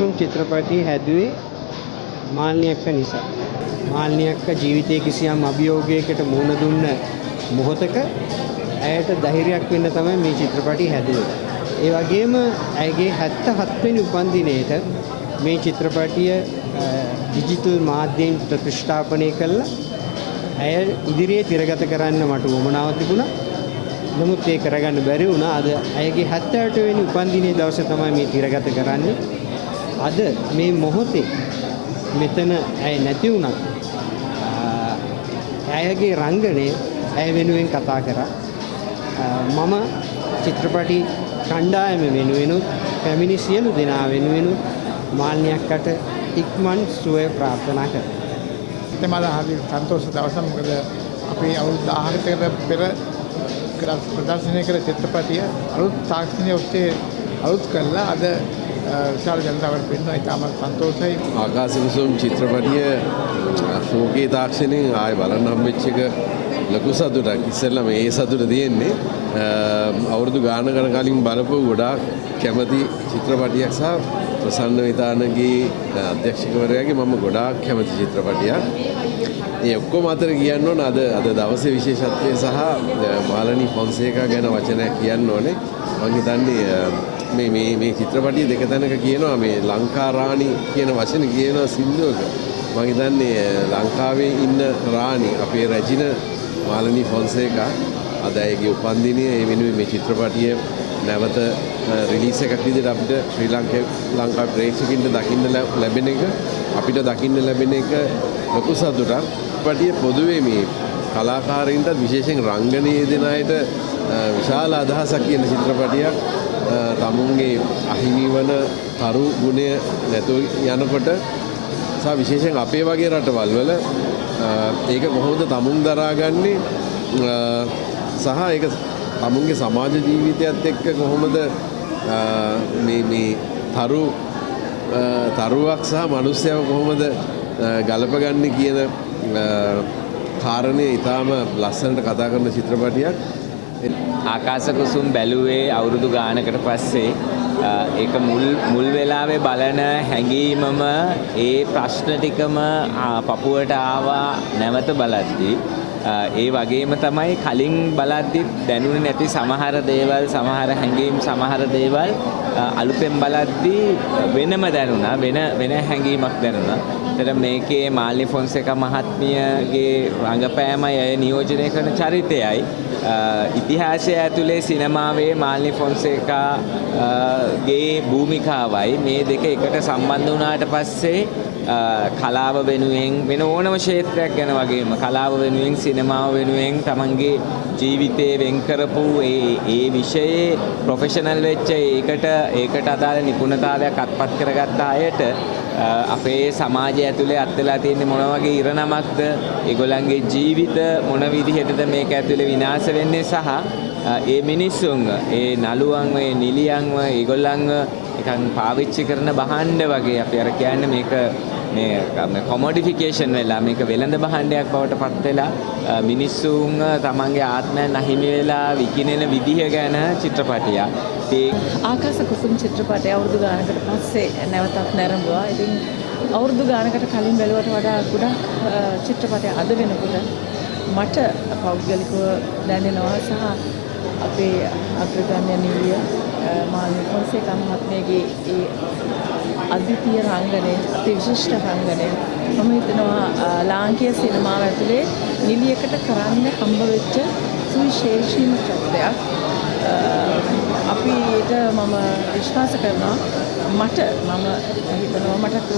කුසුම් චිත්‍රපටය හැදුවේ මාල්නි අක්ක නිසා. මාල්නි අක්ක ජීවිතයේ කිසියම් අභියෝගයකට මුහුණ දුන්න මොහොතක ඇයට ධෛර්යයක් වෙන්න තමයි මේ චිත්‍රපටය හැදුවේ. ඒ වගේම ඇයගේ 77 වෙනි උපන්දිනයේට මේ චිත්‍රපටය ඩිජිටල් මාධ්‍යයෙන් ප්‍රතිස්ථාපනය කළා. ඇය ඉදිරියේ තිරගත කරන්න මට උවමනාවක් තිබුණා. නමුත් ඒක කරගන්න බැරි වුණා. අද ඇයගේ 78 වෙනි උපන්දිනයේ දවසේ තමයි මේ තිරගත කරන්නේ. අද මේ මොහොතේ මෙතන ඇය නැති වුණා. ඇයගේ රංගනය ඇය වෙනුවෙන් කතා කරා. මම චිත්‍රපටි කණ්ඩායම වෙනුවෙනුත් පැමිණි සියලු දෙනා වෙනුවෙනුත් මාල්නි අක්කට ඉක්මන් සුවය ප්‍රාර්ථනා කරනවා. මම හරි සන්තෝෂ දවසක්. මොකද අපි අවුරුදු 10කට පෙර ප්‍රදර්ශනය කළ චිත්‍රපටිය අලුත් තාක්ෂණයේ ඔස්සේ අලුත් කළා. අද විශාල ජනතාවට පෙන්වනවා. ඉතාමත් සන්තෝෂයි. ආකාශ කුසුම් චිත්‍රපටිය ශෝකී තාක්ෂණයෙන් ආයෙ බලන්න හම්බෙච්ච එක ලොකු සතුටක්. ඉස්සෙල්ලා මේ සතුට තියෙන්නේ අවුරුදු ගානකට කලින් බලපු ගොඩාක් කැමති චිත්‍රපටියක් සහ ප්‍රසන්න විතානගේ අධ්‍යක්ෂකවරයාගේ මම ගොඩාක් කැමති චිත්‍රපටියක්. මේ ඔක්කොම අතර කියන්න ඕන අද දවසේ විශේෂත්වය සහ මාලනි ෆොන්සේකා ගැන වචනයක් කියන්න ඕනේ. මම හිතන්නේ මේ චිත්‍රපටිය දෙක තැනක කියනවා මේ ලංකා රාණි කියන වචන කියනවා සින්දුවක. මම හිතන්නේ ලංකාවේ ඉන්න රාණි අපේ රැජින මාලනි ෆොන්සේකා අද ඇයගේ උපන්දිනය ඒ වෙනුවෙන් මේ චිත්‍රපටිය නැවත රිලීස් එකක් විදිහට අපිට ශ්‍රී ලංකා ප්‍රේක්ෂකින්ට දකින්න ලැබෙන එක අපිට දකින්න ලැබෙන එක ලොකු සතුටක්. චිත්‍රපටිය පොදුවේ මේ කලාකාරයින්ටත් විශේෂයෙන් රංගනයේ දෙන අයට විශාල අදහසක් කියන චිත්‍රපටියක්. තමුන්ගේ අහිමි වන තරු ගුණය නැතුව යනකොට සහ විශේෂයෙන් අපේ වගේ රටවල් වල ඒක කොහොමද තමුන් දරාගන්නේ සහ ඒක තමුන්ගේ සමාජ ජීවිතයත් එක්ක කොහොමද මේ තරුවක් සහ මනුස්සයව කොහොමද ගලපගන්නේ කියන කාරණේ ඊටාම ලස්සනට කතා කරන චිත්‍රපටියක්. ආකාශ කුසුම් බැලුවේ අවුරුදු ගානකට පස්සේ ඒක මුල් වෙලාවේ බලන හැඟීමම ඒ ප්‍රශ්න ටිකම පපුවට ආවා නැවත බලද්දී. ඒ වගේම තමයි කලින් බලද්දි දැනුනේ නැති සමහර දේවල් සමහර හැඟීම් සමහර දේවල් අලුතෙන් බලද්දි වෙනම දැනුණා වෙන හැඟීමක් දැනුණා. ඒතර මේකේ මාල්නි ෆොන්සේකා මහත්මියගේ රංගපෑමයි අය නියෝජනය කරන චරිතයයි ඉතිහාසය ඇතුලේ සිනමාවේ මාල්නි ෆොන්සේකා ගේ භූමිකාවයි මේ දෙක එකට සම්බන්ධ වුණාට පස්සේ කලාව වෙනුවෙන් වෙන ඕනම ක්ෂේත්‍රයක් ගැන වගේම කලාව වෙනුවෙන් සිනමාව වෙනුවෙන් තමන්ගේ ජීවිතේ වෙන් කරපු ඒ විෂයේ ප්‍රොෆෙෂනල් වෙච්ච ඒකට අදාළ නිපුණතාවයක් අත්පත් කරගත්ත අයට අපේ සමාජය ඇතුලේ අත්දලා තියෙන මොන වගේ ඉරණමක්ද ඒගොල්ලන්ගේ ජීවිත මොන විදිහටද මේක ඇතුලේ විනාශ වෙන්නේ සහ ඒ මිනිස්සුන්ව ඒ නළුවන්ව ඒ නිලියන්ව ඒගොල්ලන්ව නිකන් පාවිච්චි කරන භාණ්ඩ වගේ අපි අර කියන්නේ මේක මේ කොමොඩිෆිකේෂන් වෙලා මේක වෙළඳ භාණ්ඩයක් බවට පත් වෙලා මිනිස්සුන් තමන්ගේ ආත්මයන් අහිමි වෙලා විකිනෙන විදිහ ගැන චිත්‍රපටියක්. ඒ ආකාශ කුසුම් චිත්‍රපටය අවුරුදු ගානකට පස්සේ නැවතත් නැරඹුවා. ඉතින් අවුරුදු ගානකට කලින් බැලුවට වඩා ගොඩක් චිත්‍රපටය අද වෙනකොට මට පෞද්ගලිකව දැනෙනවා සහ අපේ අග්‍රගණ්‍ය නිලිය මාල්නි ෆොන්සේකා මහත්මියගේ ඒ අද්විතීය රංගනය අති විශිෂ්ට රංගනය මම හිතනවා ලාංකීය සිනමාව ඇතුලේ නිලියකට කරන්න හම්බ වෙච්ච සුවිශේෂීම චරිතයක්. අපිට මම විශ්වාස කරනවා මම හිතනවා මට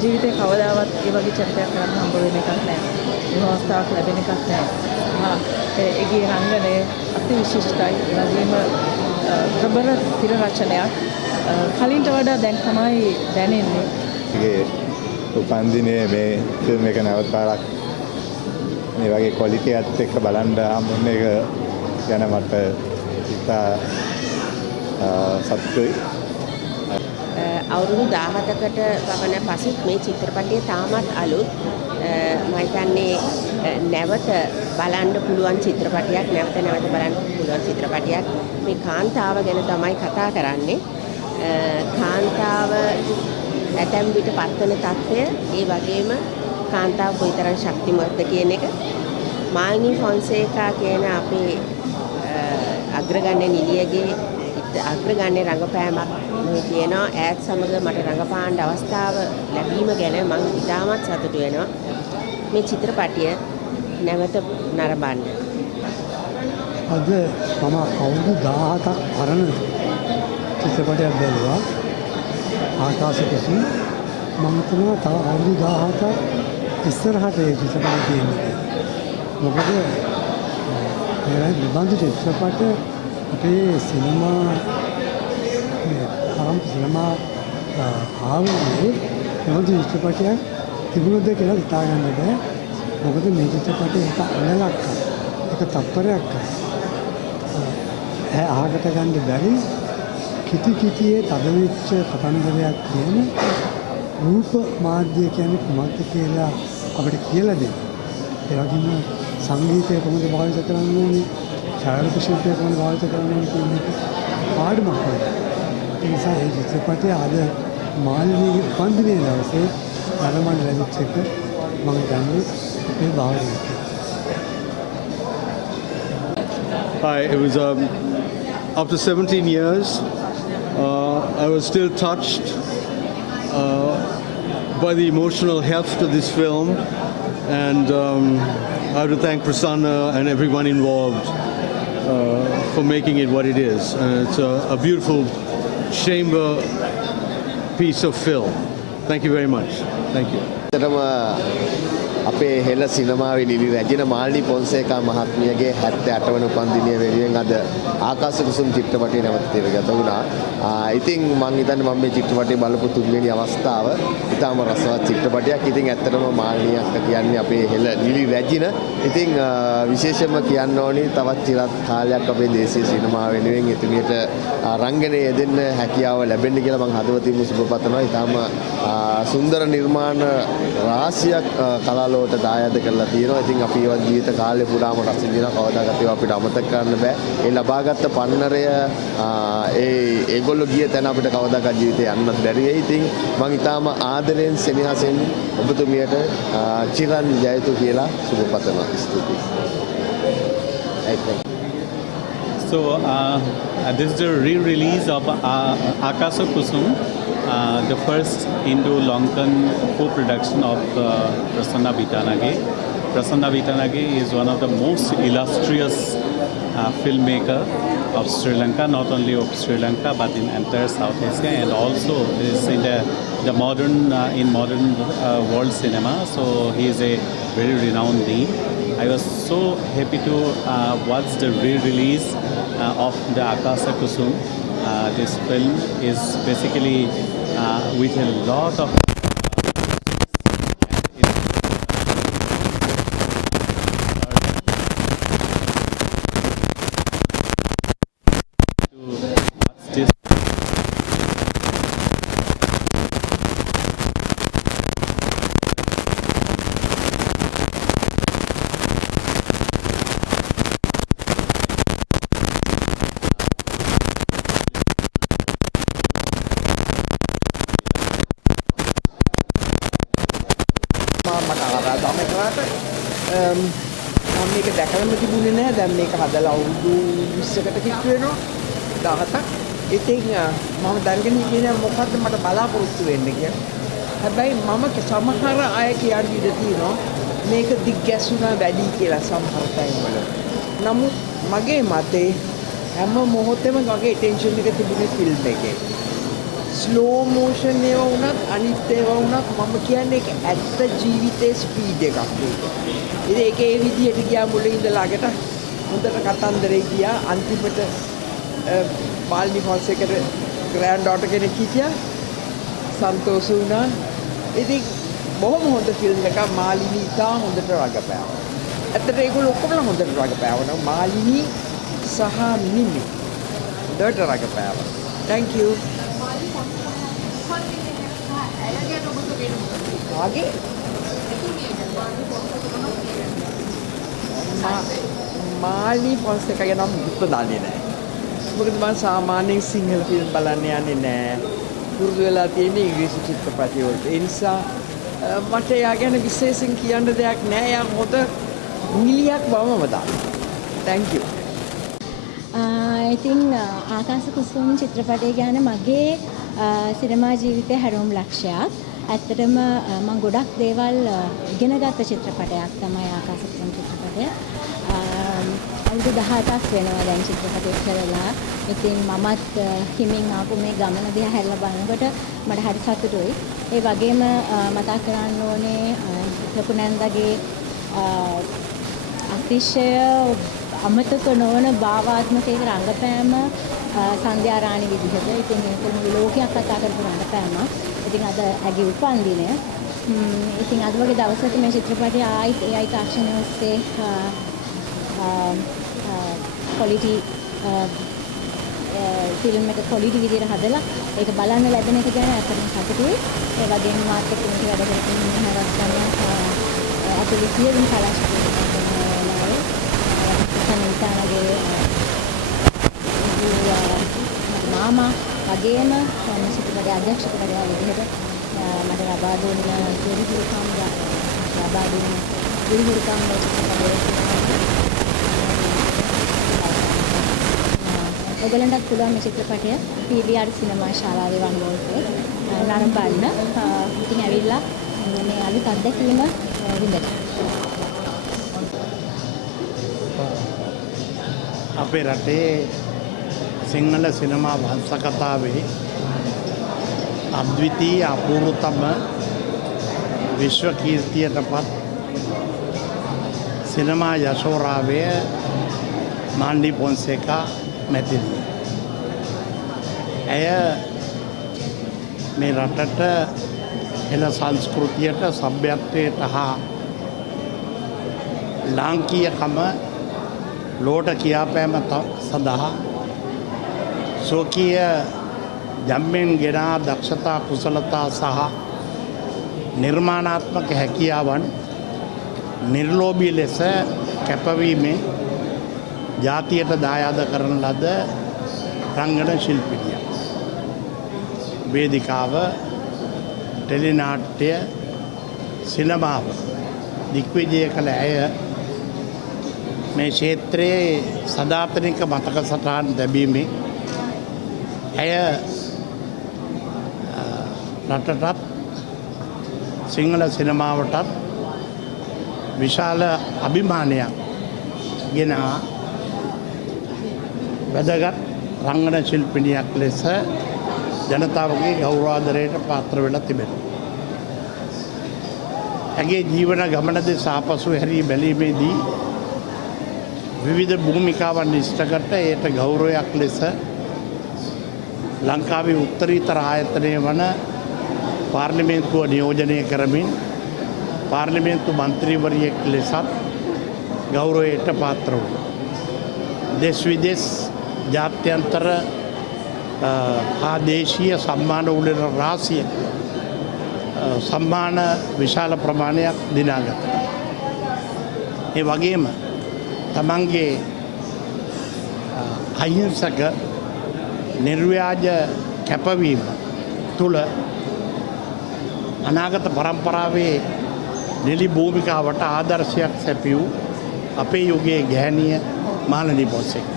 ජීවිතේ කවදාවත් ඒ වගේ චරිතයක් කරන්න හම්බ වෙන එකක් නැහැ. මේ අවස්ථාවක් ලැබෙන එකක් නැහැ. ඒගේ රංගනය අති විශිෂ්ටයි. ඒ වගේම ප්‍රබල තිර රචනයක් කලින්ට වඩා දැන් තමයි දැනෙන්නේ. ඒ උපන්දිනයේ මේ ෆිල්ම් එක නැවත පාරක් මේ වගේ ක්වොලිටි එකත් එක්ක බලන්න හම්බුන එක ගැන මට ඉතා සතුටුයි. අවුරුදු 17කට පමණ පසුත් මේ චිත්‍රපටය තාමත් අලුත්. මම හිතන්නේ නැවත බලන්න පුළුවන් චිත්‍රපටයක් නැවත බලන්න පුළුවන් චිත්‍රපටයක්. මේ කාන්තාව ගැන තමයි කතා කරන්නේ. කාන්තාව ඇතැම් විට පත්වන තත්ත්වය ඒ වගේම කාන්තාව කොයිතරම් ශක්තිමත්ද කියන එක මාල්නී ෆොන්සේකා කියන අපේ අග්‍රගණ්‍ය නිලියගේ අග්‍රගණ්‍ය රංගපෑමක් මේ තියෙනවා. ඈත් සමග මට රංගපාන්න අවස්ථාව ලැබීම ගැන මම ඉතාමත් සතුටු වෙනවා. මේ චිත්‍රපටය නැවත නරඹන්න. අද මම අවුරුදු 17ක් පරණ චිත්‍රපටයක් බැලුවා. ආකාශ කුසුම. මම හිතනවා තව අවුරුදු 17ක් ඉස්සරහට ඒ චිත්‍රපටය තියෙනවා. මොකද මේ නිබන්ධ චිත්‍රපට අපේ සිනමා ආවුනේ නිබන්ධ චිත්‍රපටයක් තිබුණද කියලා හිතා ගන්න බෑ. මොකද මේ චිත්‍රපටේ එක අනලක් එක තප්පරයක් අහකට ගන්න බැරි කිතියේ තදවිච්ච කතන්දරයක් කියන රූප මාධ්‍ය කියන්නේ කුමක්ද කියලා අපිට කියලා දෙන්න. ඒ වගේම සංගීතය කොහොමද භාවිත කරන්න ඕනේ, ඡායාරූප ශිල්පය කොහොමද භාවිත කරන්න ඕනේ කියන එක පාඩමක් වගේ. ඒ නිසා මේ චිත්‍රපටය අද මාළිනීගේ උපන්දිනයේ දවසේ නරඹන්න ලැබිච්ච එක මම දන්නේ අපේ භාවනාවක්. Hi, it was after 17 years, I was still touched by the emotional heft of this film, and I have to thank Prasanna and everyone involved for making it what it is. It's a beautiful chamber piece of film. Thank you very much. Thank you. අපේ හෙළ සිනමාවේ නිලි රැජින මාල්නී පොන්සේකා මහත්මියගේ 78 වන උපන්දිනය වෙනුවෙන් අද ආකාශ කුසුම් චිත්‍රපටය නැවත තිරගත වුණා. ඉතින් මම හිතන්නේ මම මේ චිත්‍රපටය බලපු තුන්වෙනි අවස්ථාව. ඉතාම රසවත් චිත්‍රපටයක්. ඉතින් ඇත්තටම මාල්නී අක්කා කියන්නේ අපේ හෙළ නිලි රැජින. ඉතින් විශේෂයෙන්ම කියන්න ඕනි තවත් චිරත් කාලයක් අපේ දේශීය සිනමාව වෙනුවෙන් එතුමියට රංගනයේ යෙදෙන්න හැකියාව ලැබෙන්න කියලා මම හදවතින්ම සුබ පතනවා. ඉතාම සුන්දර නිර්මාණ රාශියක් කලාලෝට දායාද කරලා තියෙනවා. ඉතින් අපි ඒවත් ජීවිත කාලේ පුරාම රස විඳිනවා. කවදාකවත් ඒවා අපිට අමතක කරන්න බෑ. ඒ ලබාගත් පන්නරය ඒගොල්ලෝ ගිය තැන අපිට කවදාකවත් ජීවිතේ යන්නත් බැරි වෙයි. ඉතින් මම ඊටාම ආදරෙන් සෙනෙහසෙන් ඔබතුමියට චිරන් ජයතු කියලා සුබ පතනවා. ස්තුතියි. So this is the re-release of Akasa Kusum, the first Indo-Lankan co-production of Prasanna Vitanage. Prasanna Vitanage is one of the most illustrious filmmaker of Sri Lanka, not only of Sri Lanka but in entire South Asia, and also is in the modern world cinema. So he is a very renowned name. I was so happy to watch the re-release of the Akasa Kusum. This film is basically with a lot of මම මේක දැකලම තිබුණේ නැහැ. දැන් මේක හදලා අවුරුදු 20කට කිට්ටු වෙනවා. 17ක්. ඉතින් මම දැනගෙන ඉන්නේ මොකද්ද මට බලාපොරොත්තු වෙන්නේ කියලා. හැබැයි මම සමහර අය කියන ඉඩ තියෙනවා මේක දිග්ගැසුණා වැඩි කියලා සමහර තැන්වල. නමුත් මගේ මතේ හැම මොහොතෙම මගේ ටෙන්ෂන් එක තිබුණේ ෆිල්ම් එකේ. ස්ලෝ මෝෂන් ඒවා වුණත් අනිත් ඒවා වුණත් මම කියන්නේ ඒක ඇත්ත ජීවිතේ ස්පීඩ් එකක් ඒක. ඉතින් ඒක ඒ විදිහට ගියා මුලින් ඉඳලා අගට හොඳට කතන්දරේ ගියා අන්තිමට මාල්නී ෆොන්සේකට ග්‍රෑන්ඩ් ඩොටර් කෙනෙක් හිටියා සන්තෝෂ වුණා. ඉතින් බොහොම හොඳ ෆිල්ම් එකක්. මාලිනී ඉතා හොඳට රඟපෑවා. ඇත්තට ඒගොල්ලෝ ඔක්කොම හොඳට රඟපෑවා. මාලිනී සහ මිනිමි හොඳට රඟපෑවා. Thank you. ආගේ මාල්නී ෆොන්සේකා ගැන මම දුක දන්නේ නැහැ. මොකද මම සාමාන්‍යයෙන් සිංහල ෆිල්ම් බලන්න යන්නේ නැහැ. පුරුදු වෙලා තියෙන්නේ ඉංග්‍රීසි චිත්‍රපටි වලට. ඒ නිසා මට එයා ගැන විශේෂයෙන් කියන්න දෙයක් නැහැ. එයා හොඳ නිලියක් බවම දන්නවා. Thank you. ඉතින් ආකාශ කුසුම් චිත්‍රපටය ගැන මගේ සිනමා ජීවිතයේ හැරවුම් ලක්ෂයක්. ඇත්තටම මම ගොඩක් දේවල් ඉගෙන ගත්ත චිත්‍රපටයක් තමයි ආකාශ කුසුම් චිත්‍රපටය. අවුරුදු 17ක් වෙනවා දැන් චිත්‍රපටය කරලා. ඉතින් මමත් හිමින් ආපු මේ ගමන දිහා හැරිලා බලනකොට මට හරි සතුටුයි. ඒ වගේම මතක් කරන්න ඕනේ ලොකු නැන්දගේ අතිශය අමතක නොවන භාවාත්මකයේ රංගපෑම සන්ධ්‍යා රාණි විදිහට. ඉතින් ඒක ලෝකයක් කතා කරපු රංගපෑම. ඉතින් අද ඇගේ උපන්දිනය. ඉතින් අද වගේ දවසක මේ චිත්‍රපටය ආයිත් AI තාක්ෂණය ඔස්සේ ක්වොලිටි ෆිල්ම් එක ක්වොලිටි විදිහට හදලා ඒක බලන්න ලැබෙන එක ගැන අත්‍යවශ්‍ය සතුටුයි. ඒ වගේම මාත් එක්ක මේක වැඩ කරගෙන ඉන්න හැරස්සන්න අපේ සියලුම කලාශිල්පීන් සමිතානගේ මාමා වගේම චිත්‍රපටයේ අධ්‍යක්ෂකවරයා විදිහට මට ලබා දුන්න ගුරුතුරුකම් ඔයගලන්ටත් පුළුවන් මේ චිත්‍රපටය PVR සිනමා ශාලාවේ වන්දෝල්පේ නරඹන්න. ඉතින් ඇවිල්ලා මේ අලුත් අත්දැකීම විඳින්න. අපේ රටේ සිංහල සිනමා වංශකතාවේ අද්විතීය අපූර්වතම විශ්ව කීර්තියටපත් සිනමා යශෝරාවය මාන්ඩි පොන්සේකා මැතිණිය. ඇය මේ රටට එන සංස්කෘතියට සભ્યත්වයට හා ලාංකීයකම ලෝට කියාපෑම සඳහා සෝකීය ජම්මෙන් ගෙනා දක්ෂතා කුසලතා සහ නිර්මාණාත්මක හැකියාවන් නිර්ලෝභී ලෙස කැපවීමෙන් ජාතියට දායාද කරන ලද රංගන ශිල්පිනිය. වේදිකාව, ටෙලිනාට්‍ය, සිනමාව දික්විජය කළ ඇය මේ ක්ෂේත්‍රයේ සදාතනික මතක සටහන් තැබීමේ ඇය රටටත් සිංහල සිනමාවටත් විශාල අභිමානයක් ගෙන වැදගත් රංගන ශිල්පිනියක් ලෙස ජනතාවගේ ගෞරවාදරයට පාත්‍ර වෙලා තිබෙනවා. ඇගේ ජීවන ගමන දෙස ආපසු හැරී බැලීමේදී විවිධ භූමිකාවන් ඉෂ්ට කරට එයට ගෞරවයක් ලෙස ලංකාවේ උත්තරීතර ආයතනය වන පාර්ලිමේන්තුව නියෝජනය කරමින් පාර්ලිමේන්තු මන්ත්‍රීවරියෙක් ලෙසත් ගෞරවයට පාත්‍ර වුණා. දෙස් විදෙස් ජාත්‍යන්තර හා දේශීය සම්මාන උළෙල රාශිය සම්මාන විශාල ප්‍රමාණයක් දිනාගත්තා. ඒ වගේම තමන්ගේ අහිංසක නිර්ව්‍යාජ කැපවීම තුළ අනාගත පරම්පරාවේ නිලි භූමිකාවට ආදර්ශයක් සැපි වූ අපේ යුගයේ ගැහැණිය මාලනී පොන්සේක.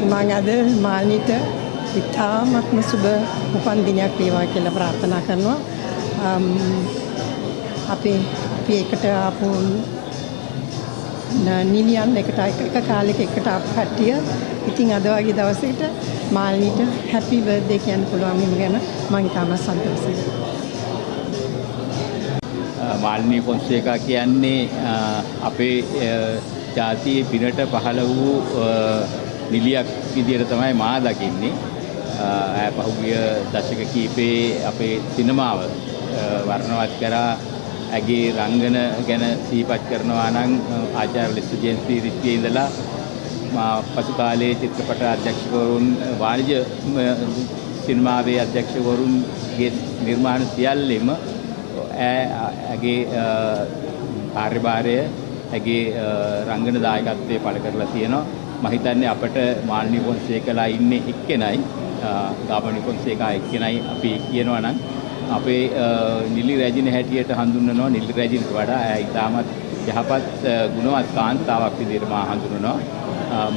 මම අද මාලනීට ඉතාමත්ම සුබ උපන්දිනයක් වේවා කියලා ප්‍රාර්ථනා කරනවා. අපි එකට ආපු නිලියන් එකට එක කාලෙක එකට ආපු කට්ටිය ඉතින් අද වගේ දවසකට මාලනීට හැපි බර්ත්ඩේ කියන්න පුළුවන් වීම ගැන මම ඉතාමත් සතුටුයි. මාලනී පොන්සේකා කියන්නේ අපේ ජාතියේ පිනට පහළ වූ නිලියක් විදියට තමයි මා දකින්නේ. පහුගිය දශක කීපේ අපේ සිනමාව වර්ණවත් කරා. ඇගේ රංගන ගැන සිහිපත් කරනවා නම් ආචාර්ය ලිස්සජේන්ති රිත්තියේ ඉඳලා පසු කාලයේ චිත්‍රපට අධ්‍යක්ෂකවරුන් වාණිජ සිනමාවේ අධ්‍යක්ෂකවරුන්ගේ නිර්මාණ සියල්ලෙම ඇගේ කාර්යභාරය ඇගේ රංගන දායකත්වයේ පළ කරලා තියෙනවා. මම හිතන්නේ අපට මාල්නි ෆොන්සේකලා ඉන්නේ එක්කෙනයි ගාමනි ෆොන්සේකා එක්කෙනයි අපි කියනවා නම් අපේ නිලි රැජින හැටියට හඳුන්වනවා. නිලි රැජිනට වඩා ඉතාමත් යහපත් ගුණවත් කාන්තාවක් විදිහට මා හඳුන්වනවා.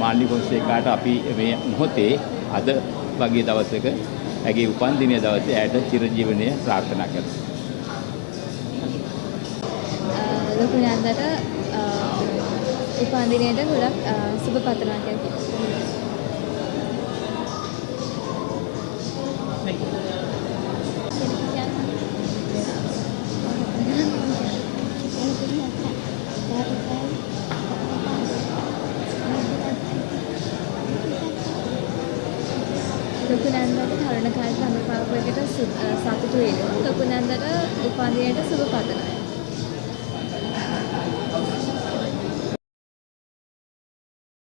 මාල්නි ෆොන්සේකාට අපි මේ මොහොතේ අද වගේ දවසක ඇගේ උපන්දිනය දවසේ ඇයට චිරජීවනය ප්‍රාර්ථනා කරනවා. ලොකු නන්දට උපන්දිනයට ගොඩක් සුබ පතනවා කියලා. ලොකු නන්දට තරුණ කාලේ සමපාපයකට සතුටු වෙනවා. ලොකු නන්දට උපන්දිනයට සුබ පතනවා.